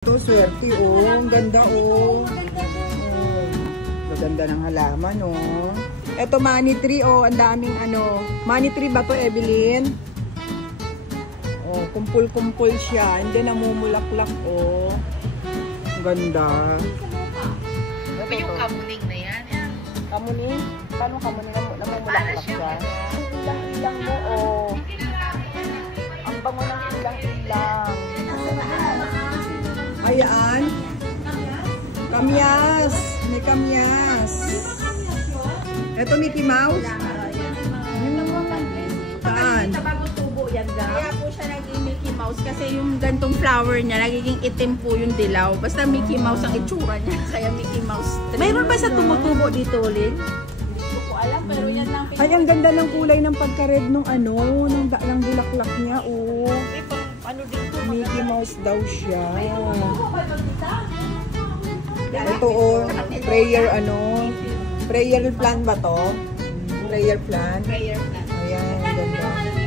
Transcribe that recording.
Ito, swerte, oh. Ang ganda, oh. Maganda ng halaman, oh. Ito, money tree, oh. Ang daming, ano. Money tree ba to, Evelyn? Oh, kumpul-kumpul siya. Hindi namumulaklak, oh. Ang ganda. Ito yung kamuning na yan. Kamuning? Paano kamuning? Namumulaklak siya. Ilang-ilang mo, oh. Ang bango ng ilang-ilang. Ayan. Kamyas. May kamyas. Ito Mickey Mouse. Saan? Sa bagong tubo yan, ga. Kaya po siya naging Mickey Mouse kasi yung gantong flower niya, nagiging itim po yung dilaw. Basta Mickey Mouse ang itsura niya. Kaya Mickey Mouse tree. Mayroon ba sa tumutubo dito ulit? Hindi ko alam, pero yan lang. Ay, ang ganda ng kulay ng pagka-red nung ano, ng bulaklak niya, oh. Ano dito? Mickey Mouse daw siya. Ito, oh, prayer, ano, prayer plant ba to? Prayer plant? Prayer plant. Ayan, ang ganda.